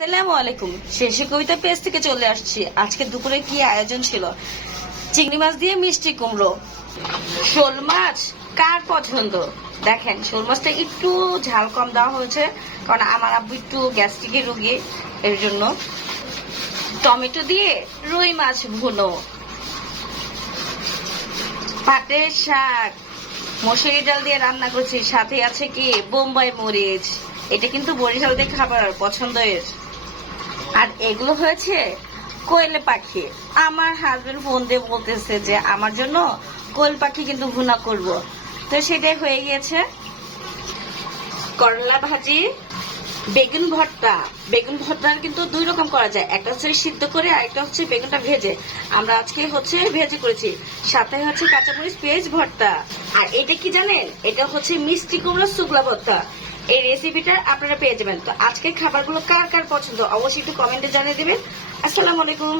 আসসালামু আলাইকুম। শেষে কবিতা পেজ থেকে চলে আসছি। আজকে দুপুরে কি আয়োজন ছিল? চিংড়ি মাছ দিয়ে মিষ্টি কুমড়ো। শোল মাছ? কার পছন্দ? দেখেন, শোল মাছটা একটু ঝাল কম দেওয়া হয়েছে, কারণ আমার আব্বু একটু গ্যাস্ট্রিকের রুগী, এর জন্য। টমেটো দিয়ে রুই মাছ ভুনো। পাটের শাক। মসুরি ডাল দিয়ে রান্না করছি। সাথে আছে কি? বোম্বাই মরিচ। এটা কিন্তু বরিশালদের খাবার, পছন্দের। আর এগুলো হয়েছে কোয়েল পাখি। আমার হাজবেন্ড ফোন দিয়ে বলতেছে যে, আমার জন্য কোয়েল পাখি কিন্তু ভুনা করব। তো সেটাই হয়ে গিয়েছে। করলা ভাজি, বেগুন ভর্তা। বেগুন ভর্তা কিন্তু দুই রকম করা যায়। একটা হচ্ছে সিদ্ধ করে আরেকটা হচ্ছে বেগুনটা ভেজে। আমরা আজকে হচ্ছে ভেজে করেছি। সাথে হচ্ছে কাঁচামরিচ, পেঁয়াজ ভর্তা। আর এটা কি জানেন? এটা হচ্ছে মিষ্টি কুমড়ো শুকলা ভর্তা। এই রেসিপিটা আপনারা পেয়ে যাবেন। তো আজকে খাবারগুলো কার কার পছন্দ অবশ্যই একটু কমেন্টে জানিয়ে দেবেন। আসসালামু আলাইকুম।